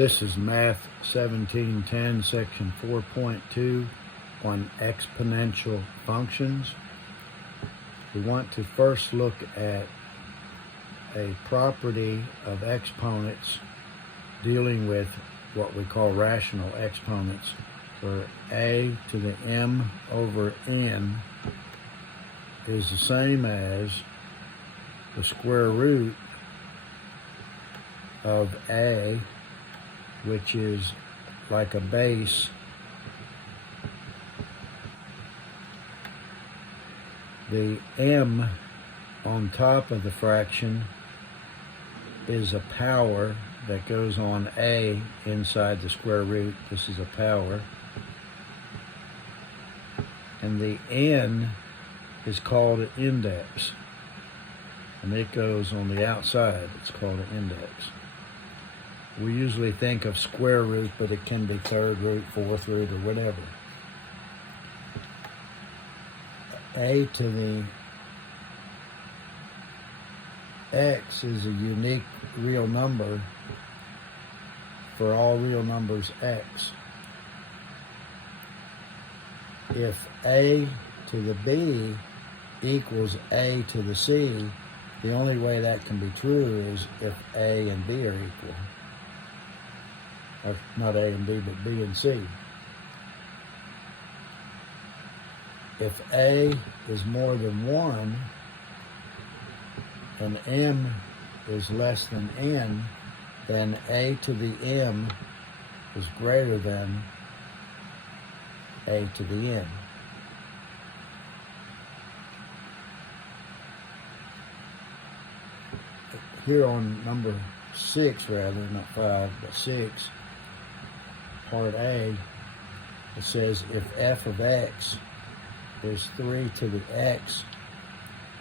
This is Math 1710, Section 4.2 on exponential functions. We want to first look at a property of exponents dealing with what we call rational exponents, where a to the m over n is the same as the square root of a, which is like a base, the m on top of the fraction is a power that goes on a inside the square root. This is a power. And the n is called an index. And it goes on the outside. It's called an index. We usually think of square root, but it can be third root, fourth root, or whatever. A to the x is a unique real number for all real numbers x. If a to the b equals a to the c, the only way that can be true is if a and b are equal. Or not a and b, but b and c. If a is more than 1 and m is less than n, then a to the m is greater than a to the n. Here on number 6, rather, not 5, but 6, part A, it says if f of x is 3 to the x,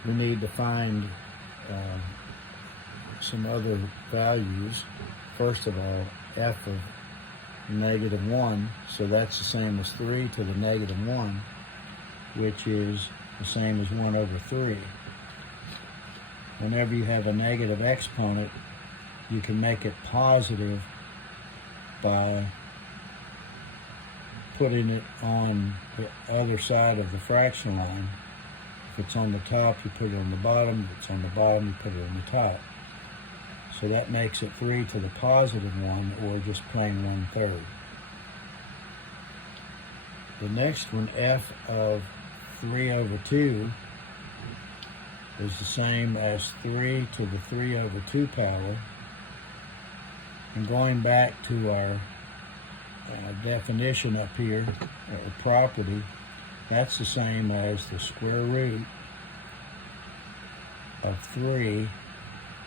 we need to find some other values. First of all, f of -1, so that's the same as 3 to the -1, which is the same as 1 over 3. Whenever you have a negative exponent, you can make it positive by putting it on the other side of the fraction line. If it's on the top, you put it on the bottom. If it's on the bottom, you put it on the top. So that makes it 3 to the +1, or just plain 1/3. The next one, f of 3 over 2, is the same as 3 to the 3 over 2 power. And going back to our definition up here, or property, that's the same as the square root of 3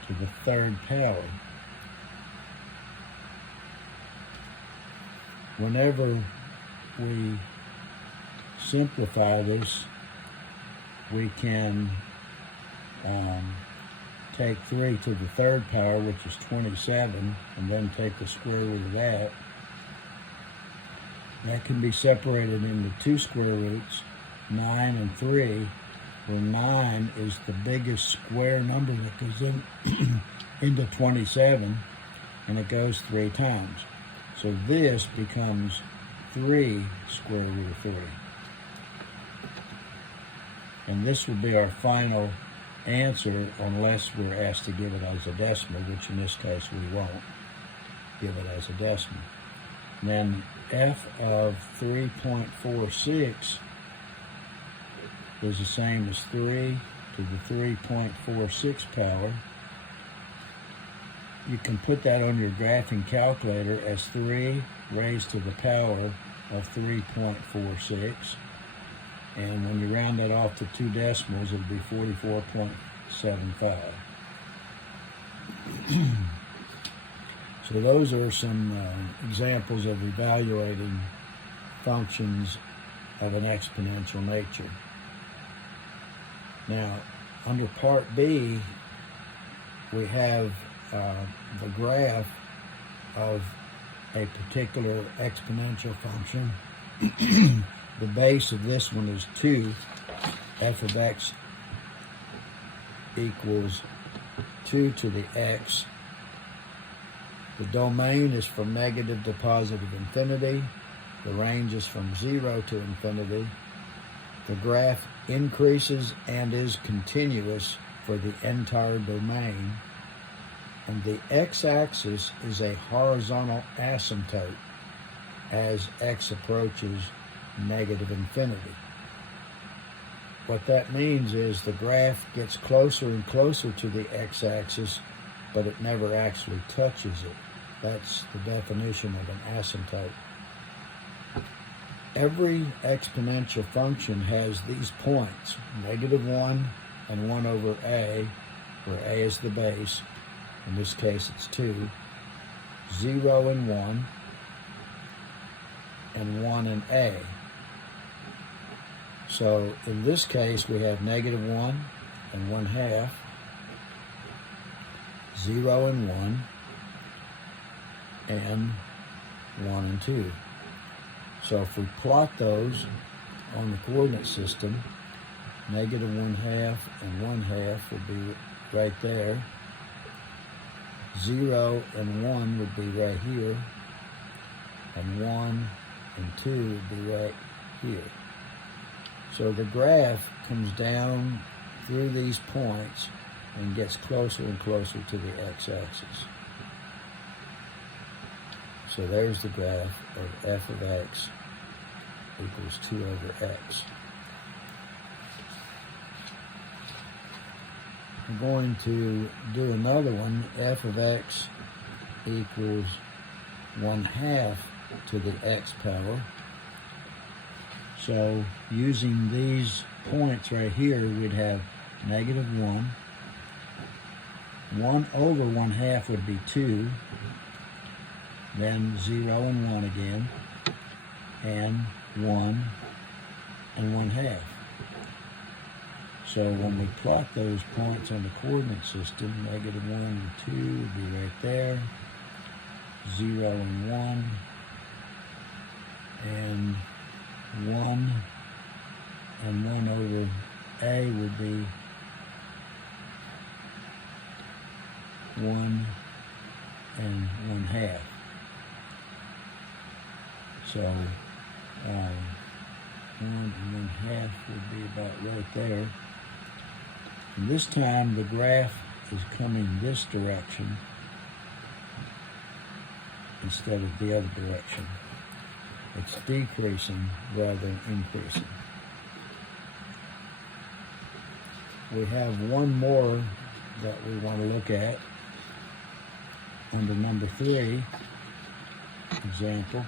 to the 3rd power. Whenever we simplify this, we can take 3 to the 3rd power, which is 27, and then take the square root of that. That can be separated into 2 square roots, 9 and 3, where 9 is the biggest square number that goes in into 27, and it goes 3 times. So this becomes 3 square root of 3. And this will be our final answer unless we're asked to give it as a decimal, which in this case we won't give it as a decimal. And then f of 3.46 is the same as 3 to the 3.46 power. You can put that on your graphing calculator as 3 raised to the power of 3.46. And when you round that off to 2 decimals, it'll be 44.75. So those are some examples of evaluating functions of an exponential nature. Now, under Part B, we have the graph of a particular exponential function. The base of this one is 2. F of x equals 2 to the x The domain is from negative to positive infinity. The range is from 0 to infinity. The graph increases and is continuous for the entire domain. And the x-axis is a horizontal asymptote as x approaches negative infinity. What that means is the graph gets closer and closer to the x-axis, but it never actually touches it. That's the definition of an asymptote. Every exponential function has these points, -1 and 1 over a, where a is the base. In this case, it's 2, 0 and 1, and 1 and a. So in this case, we have -1 and 1/2, 0 and 1, and 1 and 2. So if we plot those on the coordinate system, -1/2 and 1/2 would be right there. 0 and 1 would be right here. And 1 and 2 would be right here. So the graph comes down through these points and gets closer and closer to the x-axis. So there's the graph of f of x equals 2 over x. I'm going to do another one, f of x equals 1/2 to the x power. So using these points right here, we'd have -1. 1 over 1/2 would be 2. Then 0 and 1 again. And 1 and 1/2. So when we plot those points on the coordinate system, -1 and 2 would be right there. 0 and 1. And 1 and 1 over a would be 1 and 1/2. So 1 and 1/2 would be about right there. And this time the graph is coming this direction instead of the other direction. It's decreasing rather than increasing. We have one more that we want to look at under number 3 example.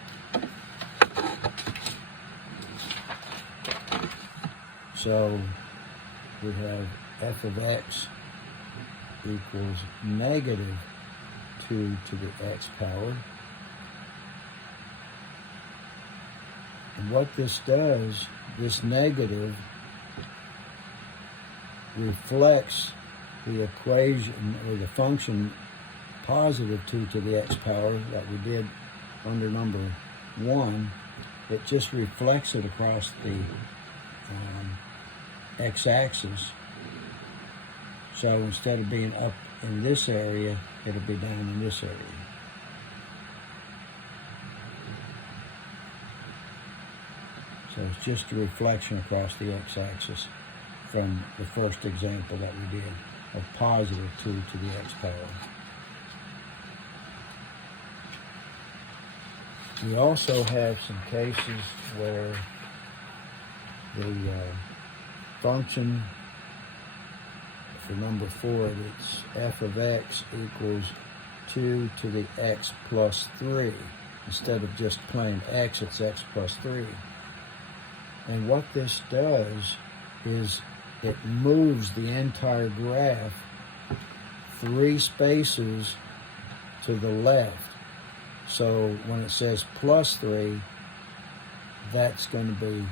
So we have f of x equals -2 to the x power. And what this does, this negative reflects the equation or the function +2 to the x power that we did under number 1. It just reflects it across the x-axis. So instead of being up in this area, it'll be down in this area. So it's just a reflection across the x-axis from the first example that we did of +2 to the x power. We also have some cases where the function for number 4, it's f of x equals 2 to the x plus 3. Instead of just plain x, it's x plus 3. And what this does is it moves the entire graph 3 spaces to the left. So when it says +3, that's going to be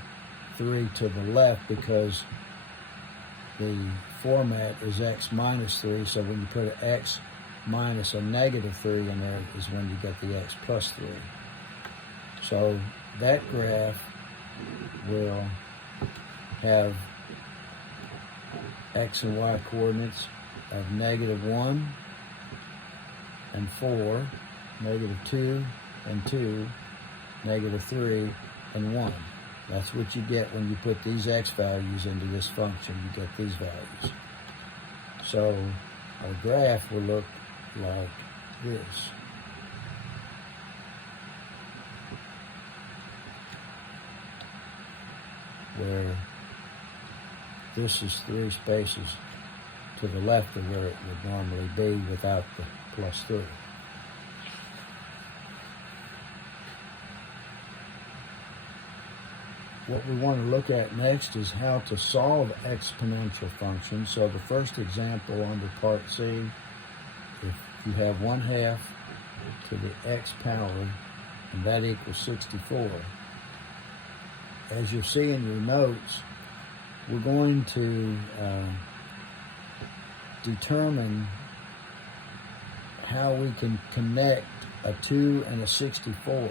3 to the left because the format is x minus 3. So when you put an x minus a -3 in there is when you get the x plus 3. So that graph will have x and y coordinates of -1 and 4, negative 2 and 2, negative 3 and 1. That's what you get when you put these x values into this function. You get these values. So our graph will look like this. Where this is 3 spaces to the left of where it would normally be without the plus 3. What we want to look at next is how to solve exponential functions. So the first example under part C, if you have 1/2 to the x power, and that equals 64, as you'll see in your notes, we're going to determine how we can connect a 2 and a 64.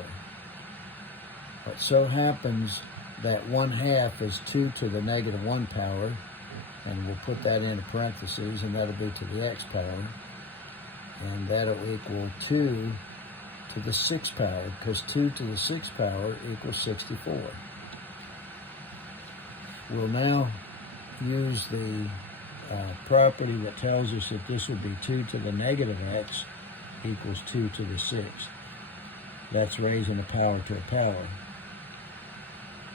It so happens that 1/2 is 2 to the negative 1 power, and we'll put that into parentheses, and that'll be to the x power, and that'll equal 2 to the 6 power, because 2 to the 6 power equals 64. We'll now use the property that tells us that this would be 2 to the negative x equals 2 to the 6. That's raising a power to a power.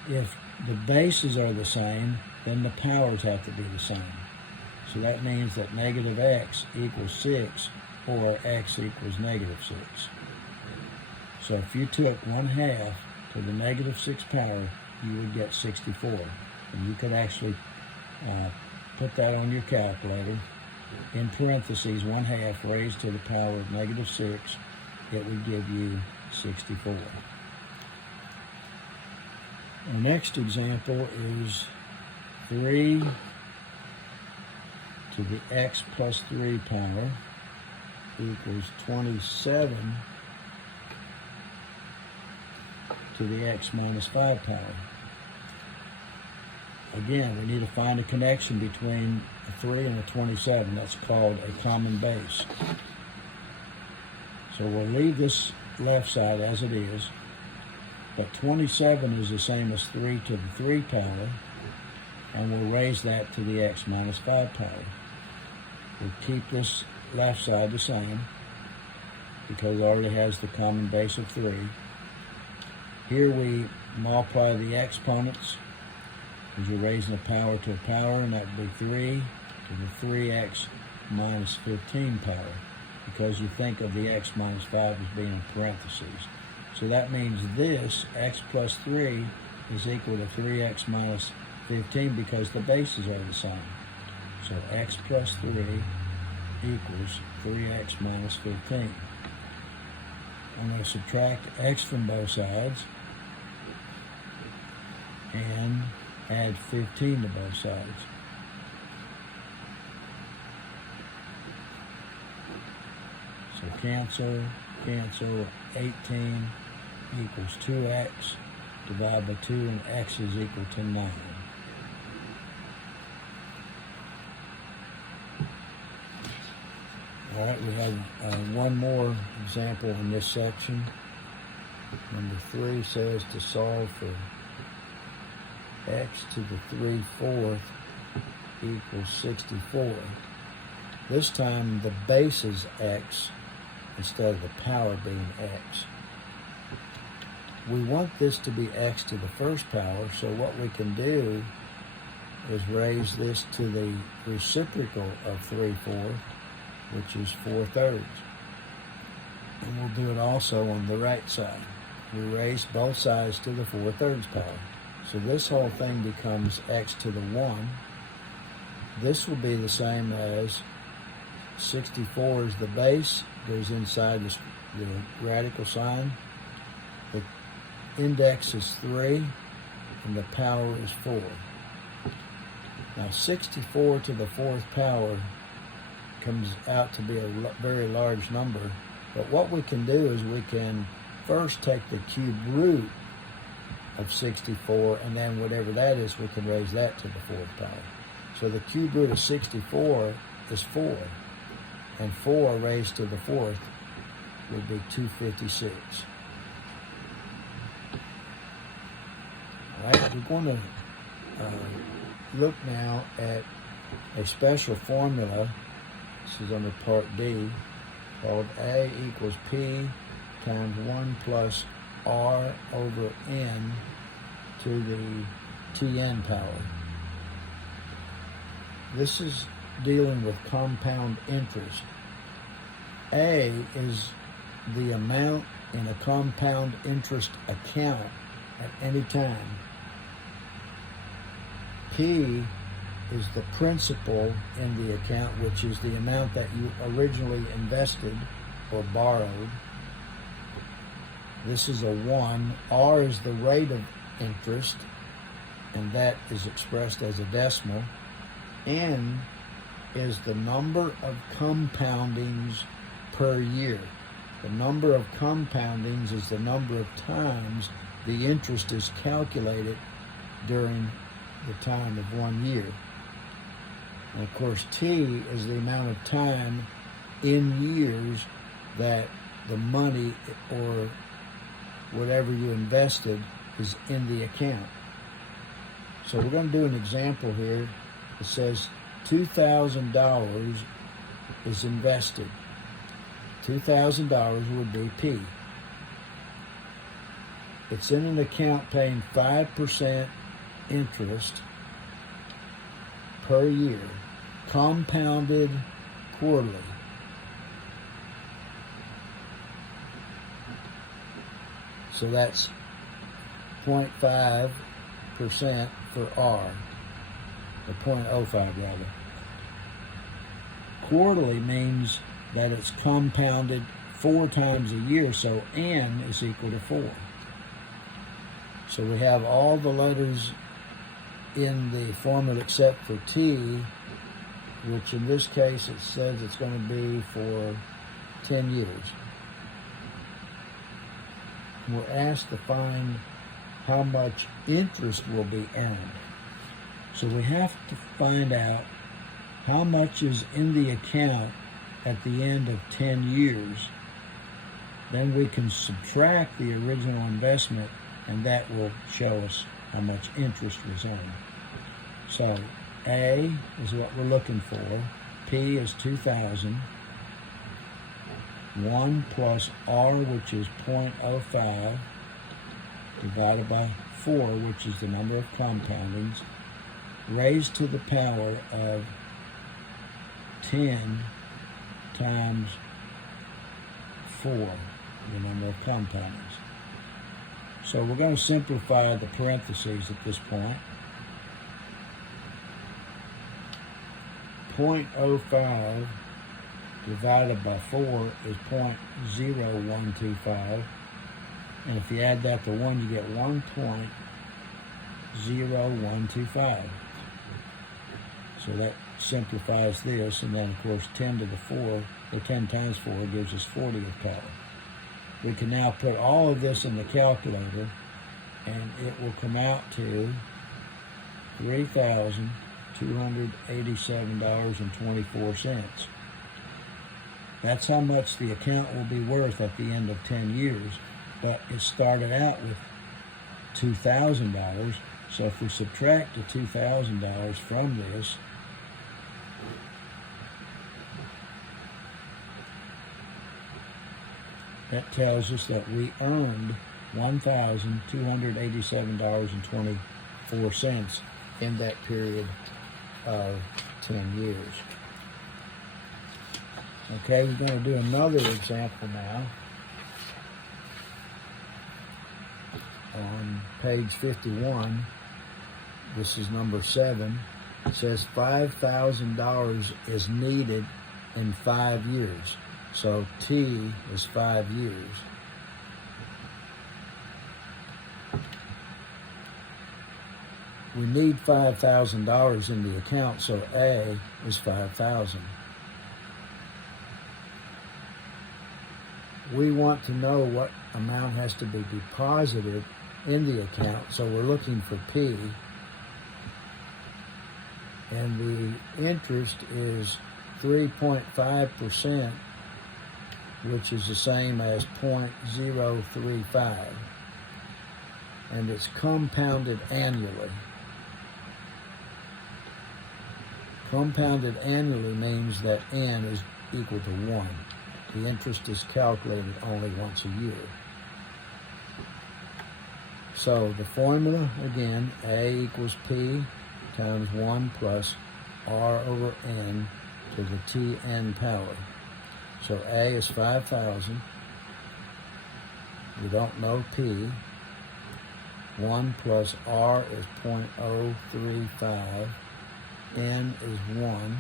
If the bases are the same, then the powers have to be the same. So that means that negative x equals 6, or x equals negative 6. So if you took 1/2 to the negative 6 power, you would get 64. And you could actually put that on your calculator. In parentheses, 1/2 raised to the power of negative 6, it would give you 64. Our next example is 3 to the x plus 3 power equals 27 to the x minus 5 power. Again, we need to find a connection between a 3 and a 27. That's called a common base. So we'll leave this left side as it is, but 27 is the same as 3 to the 3 power, and we'll raise that to the x minus 5 power. We'll keep this left side the same, because it already has the common base of 3. Here we multiply the exponents, because you're raising a power to a power, and that would be 3 to the 3x minus 15 power, because you think of the x minus 5 as being in parentheses. So that means this, x plus 3, is equal to 3x minus 15, because the bases are the same. So x plus 3 equals 3x minus 15. I'm going to subtract x from both sides and add 15 to both sides. So cancel, 18 equals 2x, divide by 2, and x is equal to 9. All right, we have one more example in this section. Number 3 says to solve for x to the 3/4 equals 64. This time the base is x instead of the power being x. We want this to be x to the first power, so what we can do is raise this to the reciprocal of 3/4, which is 4/3. And we'll do it also on the right side. We raise both sides to the 4/3 power. So this whole thing becomes x to the 1. This will be the same as 64 is the base, goes inside the radical sign. The index is 3, and the power is 4. Now 64 to the 4th power comes out to be a very large number, but what we can do is we can first take the cube root of 64, and then whatever that is, we can raise that to the 4th power. So the cube root of 64 is 4, and 4 raised to the 4th would be 256. All right, we're going to look now at a special formula. This is under Part D, called A equals P times 1 plus R over N to the Tn power. This is dealing with compound interest. A is the amount in a compound interest account at any time. P is the principal in the account, which is the amount that you originally invested or borrowed. This is a 1. R is the rate of interest, and that is expressed as a decimal. N is the number of compoundings per year. The number of compoundings is the number of times the interest is calculated during the time of 1 year. And of course, T is the amount of time in years that the money or whatever you invested is in the account. So we're going to do an example here. It says $2,000 is invested. $2,000 would be P. It's in an account paying 5% interest per year, compounded quarterly. So that's 0.5% for R, or 0.05 rather. Quarterly means that it's compounded 4 times a year, so N is equal to 4. So we have all the letters in the formula except for T, which in this case it says it's going to be for 10 years. We're asked to find how much interest will be earned. So we have to find out how much is in the account at the end of 10 years. Then we can subtract the original investment, and that will show us how much interest was earned. So A is what we're looking for. P is 2,000. 1 plus R, which is 0.05, divided by 4, which is the number of compoundings, raised to the power of 10 times 4, the number of compoundings. So we're going to simplify the parentheses at this point. 0.05 divided by 4 is 0.0125. And if you add that to 1, you get 1.0125. So that simplifies this, and then of course 10 to the 4, or 10 times 4 gives us 40 of power. We can now put all of this in the calculator, and it will come out to $3,287.24. That's how much the account will be worth at the end of 10 years, but it started out with $2,000, so if we subtract the $2,000 from this, that tells us that we earned $1,287.24 in that period of 10 years. Okay, we're going to do another example now. On page 51, this is number 7. It says $5,000 is needed in 5 years. So T is 5 years. We need $5,000 in the account, so A is 5,000. We want to know what amount has to be deposited in the account, so we're looking for P. And the interest is 3.5%, which is the same as 0.035, and it's compounded annually. Compounded annually means that n is equal to 1. The interest is calculated only once a year. So the formula, again, A equals P times 1 plus R over N to the Tn power. So A is 5,000. We don't know P. 1 plus R is 0.035. N is 1.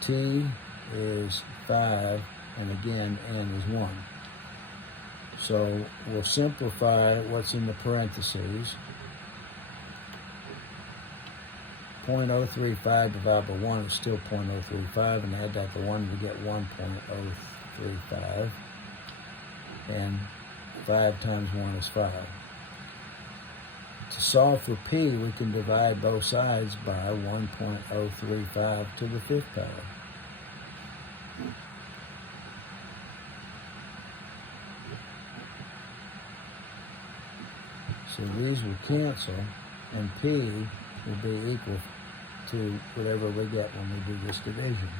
T is 5. And again, N is 1. So we'll simplify what's in the parentheses. 0.035 divided by 1 is still 0.035, and add that to 1 to get 1.035. And 5 times 1 is 5. To solve for P, we can divide both sides by 1.035 to the 5th power. So these will cancel, and P will be equal to whatever we get when we do this division,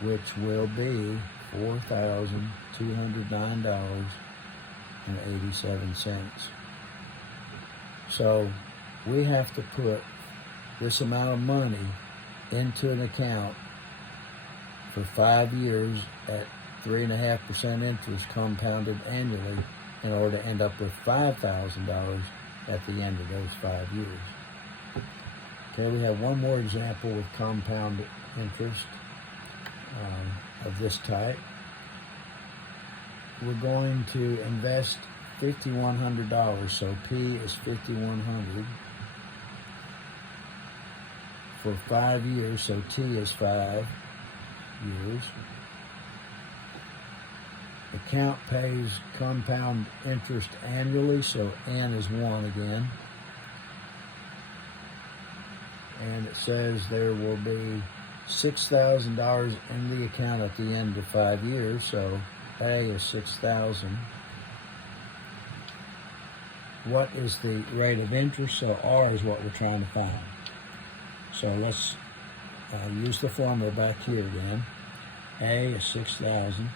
which will be $4,209.87. So we have to put this amount of money into an account for 5 years at 3.5% interest compounded annually in order to end up with $5,000 at the end of those 5 years. Okay, we have one more example with compound interest of this type. We're going to invest $5,100, so P is $5,100 for 5 years, so T is 5 years. Account pays compound interest annually, so N is 1 again. And it says there will be $6,000 in the account at the end of 5 years, so A is 6,000. What is the rate of interest? So R is what we're trying to find. So let's use the formula back here again. A is 6,000.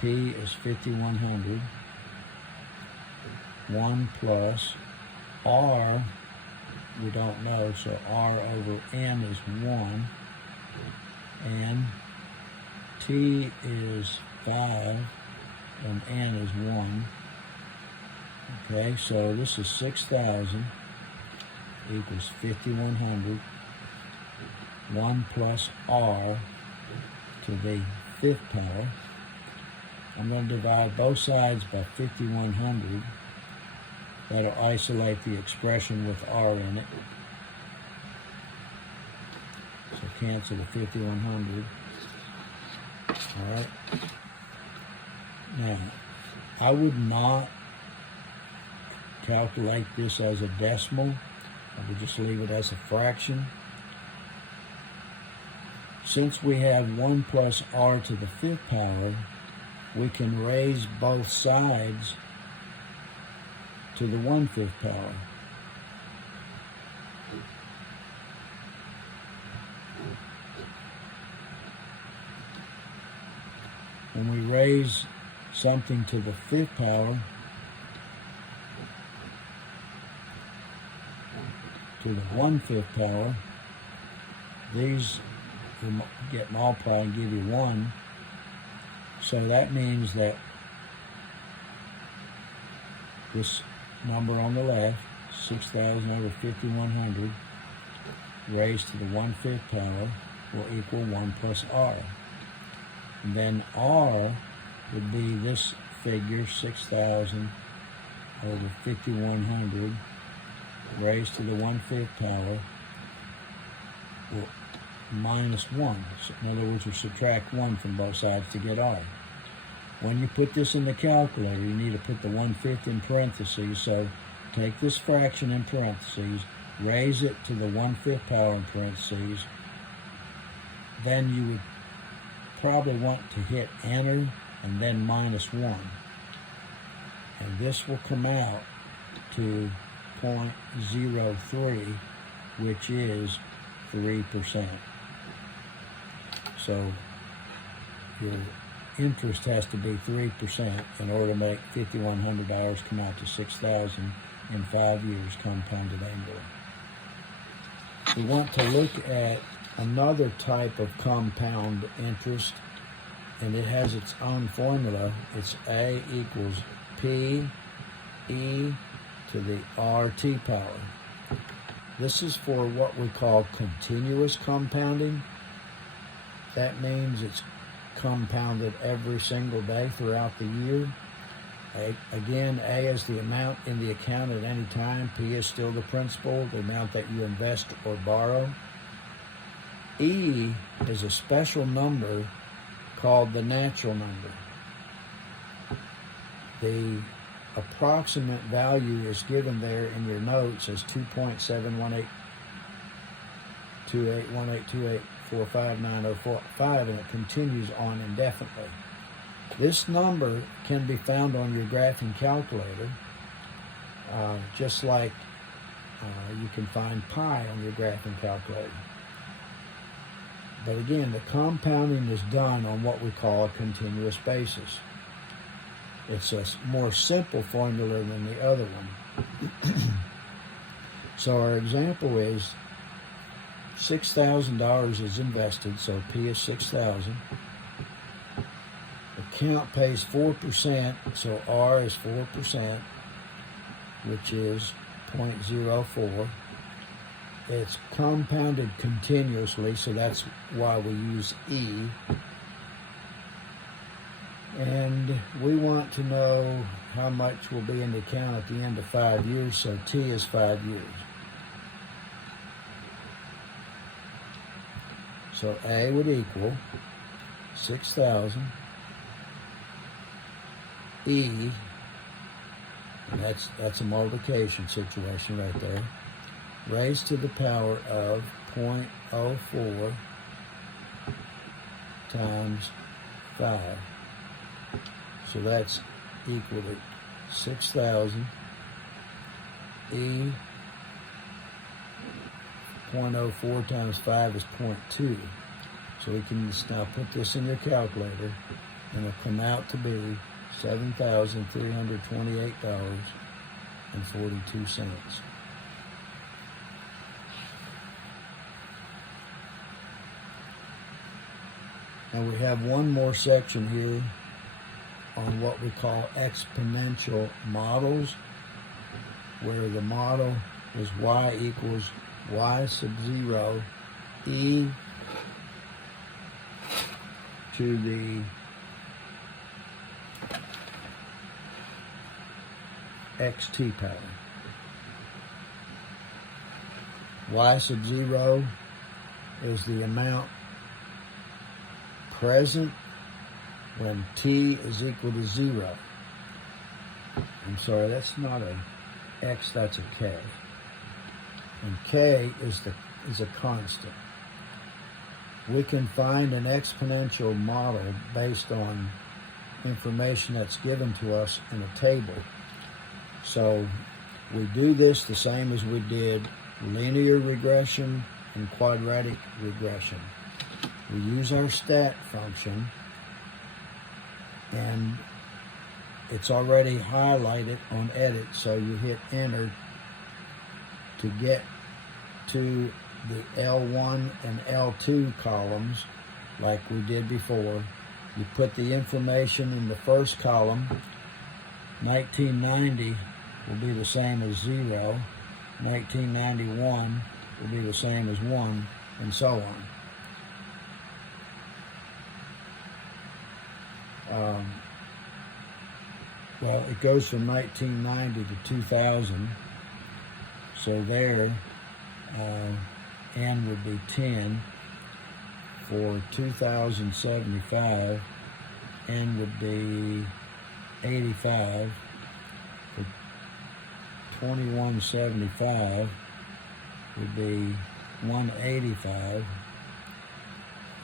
P is 5,100. 1 plus R, we don't know, so R over N is 1. And T is 5, and N is 1. Okay, so this is 6,000 equals 5,100. 1 plus R to the 5th power. I'm going to divide both sides by 5,100. That'll isolate the expression with R in it. So cancel the 5,100. All right. Now, I would not calculate this as a decimal. I would just leave it as a fraction. Since we have 1 plus R to the 5th power, we can raise both sides to the 1/5 power. When we raise something to the 5th power, to the 1/5 power, these will get multiplied and give you 1. So that means that this number on the left, 6,000 over 5,100, raised to the 1/5 power, will equal 1 plus R. And then R would be this figure, 6,000 over 5,100, raised to the 1/5 power, will minus 1. So in other words, we subtract 1 from both sides to get R. When you put this in the calculator, you need to put the 1/5 in parentheses. So take this fraction in parentheses, raise it to the 1/5 power in parentheses. Then you would probably want to hit enter and then -1. And this will come out to 0.03, which is 3%. So your interest has to be 3% in order to make $5,100 come out to $6,000 in 5 years compounded annually. We want to look at another type of compound interest, and it has its own formula. It's A equals P E to the RT power. This is for what we call continuous compounding. That means it's compounded every single day throughout the year. Again, A is the amount in the account at any time. P is still the principal, the amount that you invest or borrow. E is a special number called the natural number. The approximate value is given there in your notes as 2.718281828459045, and it continues on indefinitely. This number can be found on your graphing calculator, just like you can find pi on your graphing calculator. But again, the compounding is done on what we call a continuous basis. It's a more simple formula than the other one. So our example is $6,000 is invested, so P is 6,000. Account pays 4%, so R is 4%, which is 0.04. It's compounded continuously, so that's why we use E. And we want to know how much will be in the account at the end of 5 years, so T is 5 years. So A would equal 6,000 E, and that's a multiplication situation right there, raised to the power of 0.04 times 5. So that's equal to 6,000 E. 0.04 times 5 is 0.2. So we can just now put this in your calculator, and it'll come out to be $7,328.42. Now we have one more section here on what we call exponential models, where the model is y equals y sub 0 e to the xt power. Y sub 0 is the amount present when t is equal to 0. I'm sorry, that's not a x, that's a k. And k is a constant. We can find an exponential model based on information that's given to us in a table. So we do this the same as we did linear regression and quadratic regression. We use our stat function, and it's already highlighted on edit, so you hit enter to get to the L1 and L2 columns like we did before. You put the information in the first column. 1990 will be the same as 0. 1991 will be the same as 1, and so on. Well, it goes from 1990 to 2000. So there, N would be 10. For 2075, N would be 85. For 2175 would be 185.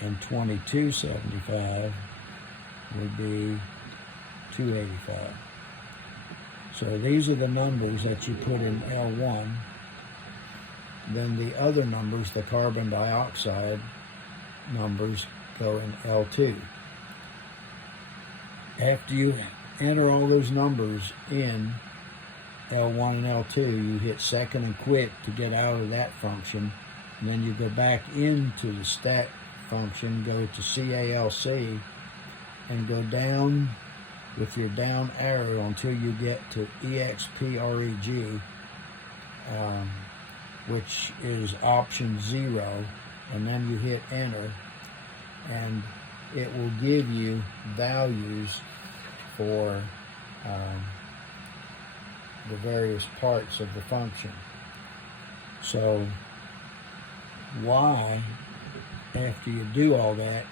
and 2275 would be 285. So these are the numbers that you put in L1. Then the other numbers, the carbon dioxide numbers, go in L2. After you enter all those numbers in L1 and L2, you hit second and quit to get out of that function. And then you go back into the stat function, go to CALC, and go down with your down arrow until you get to EXPREG, which is option 0, and then you hit enter, and it will give you values for the various parts of the function. So y, after you do all that,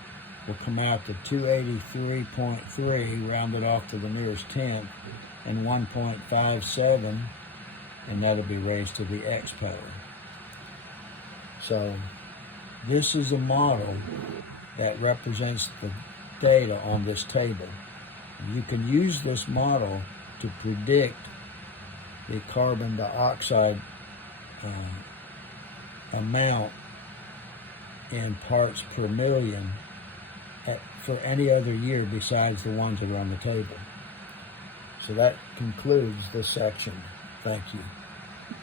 will come out to 283.3 rounded off to the nearest tenth, and 1.57, and that'll be raised to the x power. So this is a model that represents the data on this table. You can use this model to predict the carbon dioxide amount in parts per million for any other year besides the ones that are on the table. So that concludes this section. Thank you.